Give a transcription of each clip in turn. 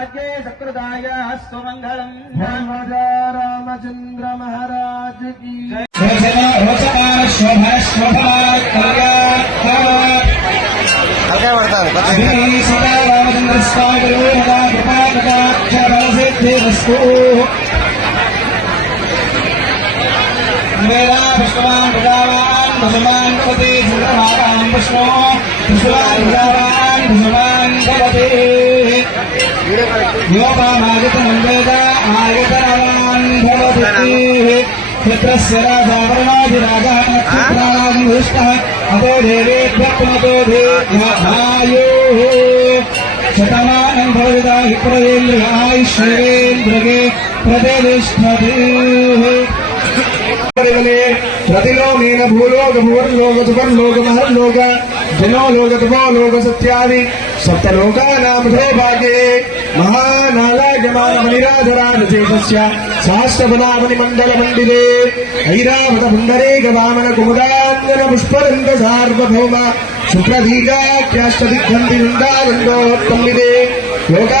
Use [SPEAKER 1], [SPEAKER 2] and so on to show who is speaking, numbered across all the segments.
[SPEAKER 1] सौभाग्ये सुकृताय सुमङ्गलम्
[SPEAKER 2] राजा रामचन्द्र महाराज की
[SPEAKER 3] सदा रामचन्द्रस्वामिनो मदा
[SPEAKER 2] मेरा पुष्पवान् प्रजावान् भगवान् पते चन्द्रभागान् विष्णो। पुष्पवान् प्रजावान् भगवान् क्षेत्रस्य राजावरणाधिराजः नक्षत्राणाधिष्टः अतो देवेभ्यः पुनतो देवायोः शतमानं भवदा हि प्रदेन्द्रियायुष्येन्द्रगे प्रतिष्ठते प्रतिलोमेन भूलोक भूवर्लोक सुवर्लोक महर्लोक जनो लोक तपो लोक सत्यादि సప్తలోకానాం సౌభాగే మహానాలాయమానమనిరాధరాధచేతస్య సాష్టగుణామణి మండల మండిరే ఐరావత పుండరేక వామన కుముదాంగన పుష్పరంగ సార్వభౌమ శుక్రదీర్ఘాఖ్యాష్టదిగ్ధం విందానందోత్తమిదే లోకా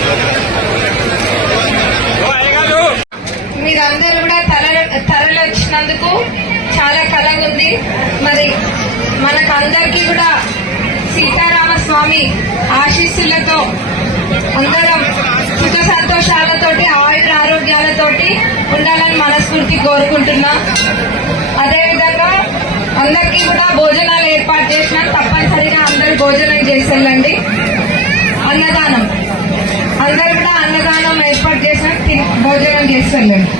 [SPEAKER 4] చాలా కలగా ఉంది. మరి మనకందరికీ కూడా సీతారామ స్వామి ఆశీస్సులతో అందరం సుఖ సంతోషాలతోటి ఆయుర ఆరోగ్యాలతోటి ఉండాలని మనస్ఫూర్తి కోరుకుంటున్నా. అదేవిధంగా అందరికీ కూడా భోజనాలు ఏర్పాటు చేసినా. తప్పనిసరిగా అందరు భోజనం చేసేళ్ళండి. అన్నదానం. అందరు కూడా అన్నదానం ఏర్పాటు చేసిన. భోజనం చేసేళ్ళండి.